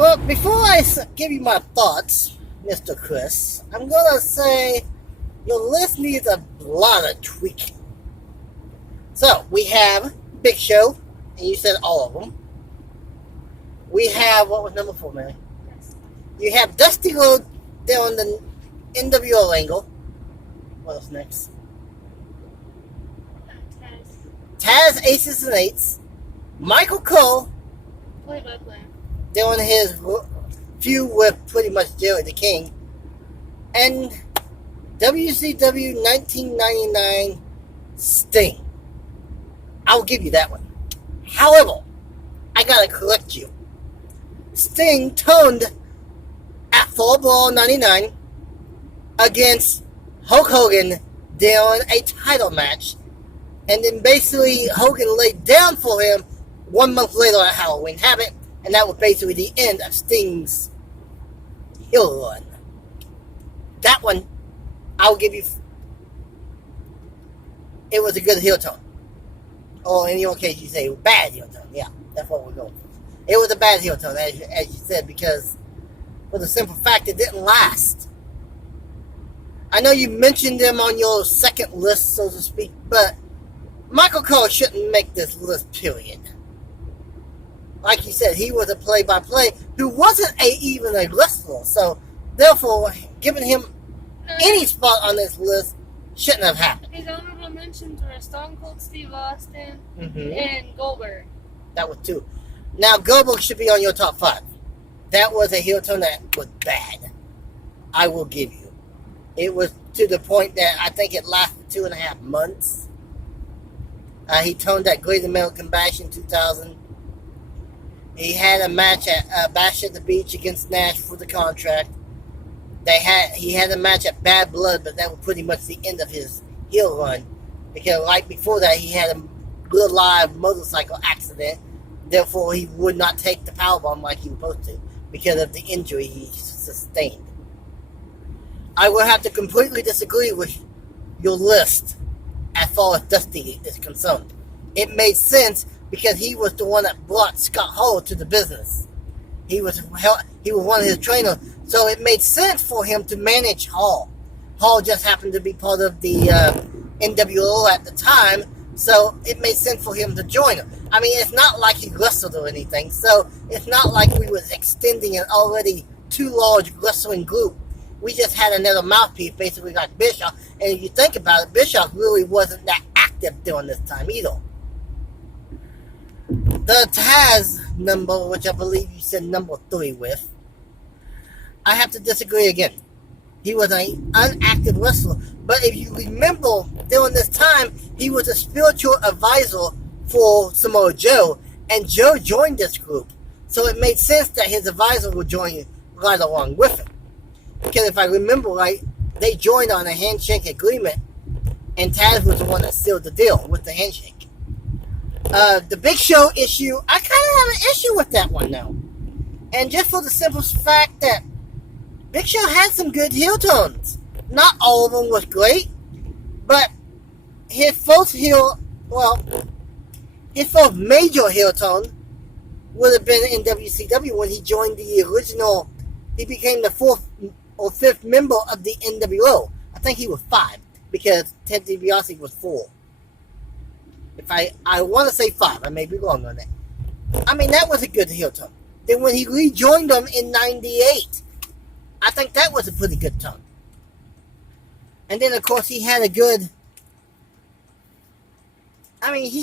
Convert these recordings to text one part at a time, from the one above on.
Well, before I give you my thoughts, Mr. Chris, I'm gonna say your list needs a lot of tweaking. So we have Big Show, and you said all of them. We have, what was number 4, Mary? You have Dusty Rhodes there on the NWO angle. What else next? Taz, Aces and Eights. Michael Cole. Play-by-play. Doing his feud with pretty much Jerry the King. And WCW 1999 Sting. I'll give you that one. However, I gotta correct you. Sting turned at Fall Brawl 99 against Hulk Hogan during a title match. And then basically Hogan laid down for him 1 month later at Halloween Havoc. And that was basically the end of Sting's heel run. That one, I'll give you. It was a good heel turn. Or in your case, you say bad heel turn. Yeah, that's what we're going for. It was a bad heel turn, as you said, because for the simple fact it didn't last. I know you mentioned them on your second list, so to speak, but Michael Cole shouldn't make this list, period. Like you said, he was a play-by-play who wasn't even a wrestler. So, therefore, giving him any spot on this list shouldn't have happened. His honorable mentions were Stone Cold Steve Austin and Goldberg. That was 2. Now, Goldberg should be on your top 5. That was a heel turn that was bad. I will give you. It was to the point that I think it lasted 2.5 months. He turned that Great American Bash in 2000. He had a match at Bash at the Beach against Nash for the contract. He had a match at Bad Blood, but that was pretty much the end of his heel run. Because right before that, he had a real live motorcycle accident. Therefore, he would not take the powerbomb like he was supposed to because of the injury he sustained. I will have to completely disagree with your list as far as Dusty is concerned. It made sense because he was the one that brought Scott Hall to the business. He was one of his trainers, so it made sense for him to manage Hall. Hall just happened to be part of the NWO at the time, so it made sense for him to join him. I mean, it's not like he wrestled or anything, so it's not like we was extending an already too large wrestling group. We just had another mouthpiece, basically like Bischoff, and if you think about it, Bischoff really wasn't that active during this time either. The Taz number, which I believe you said number 3 with, I have to disagree again. He was an unactive wrestler. But if you remember, during this time, he was a spiritual advisor for Samoa Joe, and Joe joined this group. So it made sense that his advisor would join right along with him. Because if I remember right, they joined on a handshake agreement, and Taz was the one that sealed the deal with the handshake. The Big Show issue, I kind of have an issue with that one now. And just for the simple fact that Big Show had some good heel turns. Not all of them was great, but his first major heel turn would have been in WCW when he joined the original. He became the 4th or 5th member of the NWO. I think he was 5 because Ted DiBiase was 4. If I want to say 5, I may be wrong on that. I mean, that was a good heel turn. Then when he rejoined them in 98, I think that was a pretty good turn. And then, of course, he had he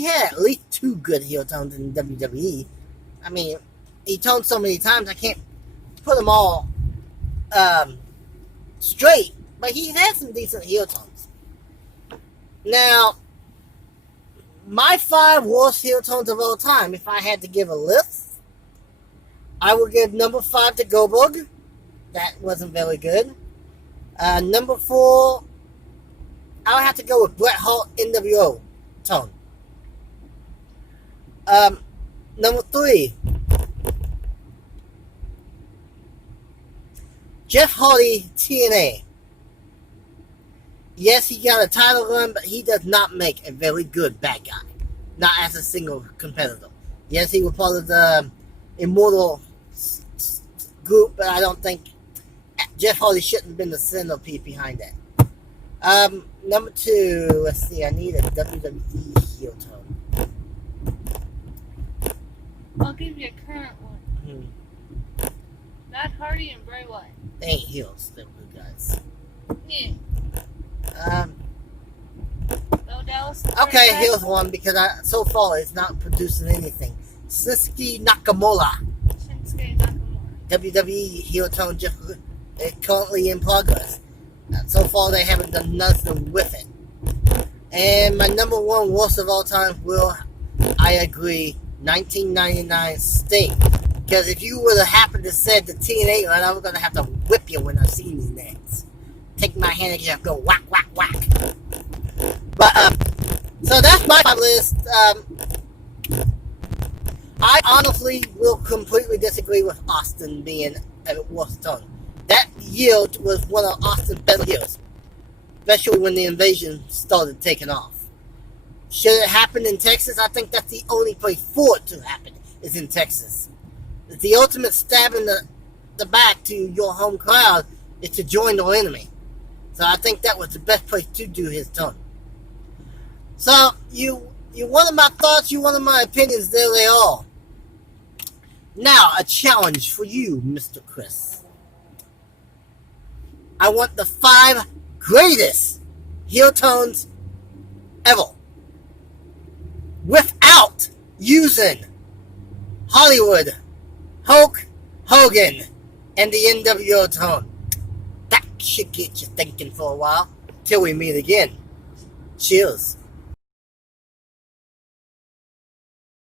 had at least 2 good heel turns in WWE. I mean, he turned so many times, I can't put them all straight. But he had some decent heel turns. Now, my 5 worst heel turns of all time, if I had to give a list, I would give number 5 to Goldberg. That wasn't very good. Number 4, I would have to go with Bret Hart NWO tone. Number 3, Jeff Hardy TNA. Yes, he got a title run, but he does not make a very good bad guy. Not as a single competitor. Yes, he was part of the Immortal group, but I don't think Jeff Hardy shouldn't have been the centerpiece behind that. Number 2, let's see, I need a WWE heel tone. I'll give you a current one. Matt Hardy and Bray Wyatt. They ain't heels, they're good guys. Yeah. No Dallas. Okay, here's one because so far it's not producing anything. Shinsuke Nakamura. Shinsuke Nakamura. WWE heel tone just currently in progress. So far they haven't done nothing with it. And my number 1 worst of all time I agree, 1999 Sting. Because if you would have happened to said the TNA run, I was going to have to whip you when I seen you next. Take my hand and just go whack, whack, whack. But, so that's my list. I honestly will completely disagree with Austin being a worst tone. That year was one of Austin's best years. Especially when the invasion started taking off. Should it happen in Texas? I think that's the only place for it to happen, is in Texas. The ultimate stab in the back to your home crowd is to join the enemy. So I think that was the best place to do his tone. So you wanted my thoughts, you wanted my opinions, there they are. Now, a challenge for you, Mr. Chris. I want the 5 greatest heel tones ever. Without using Hollywood, Hulk Hogan, and the NWO tone. That should get you thinking for a while. Till we meet again. Cheers.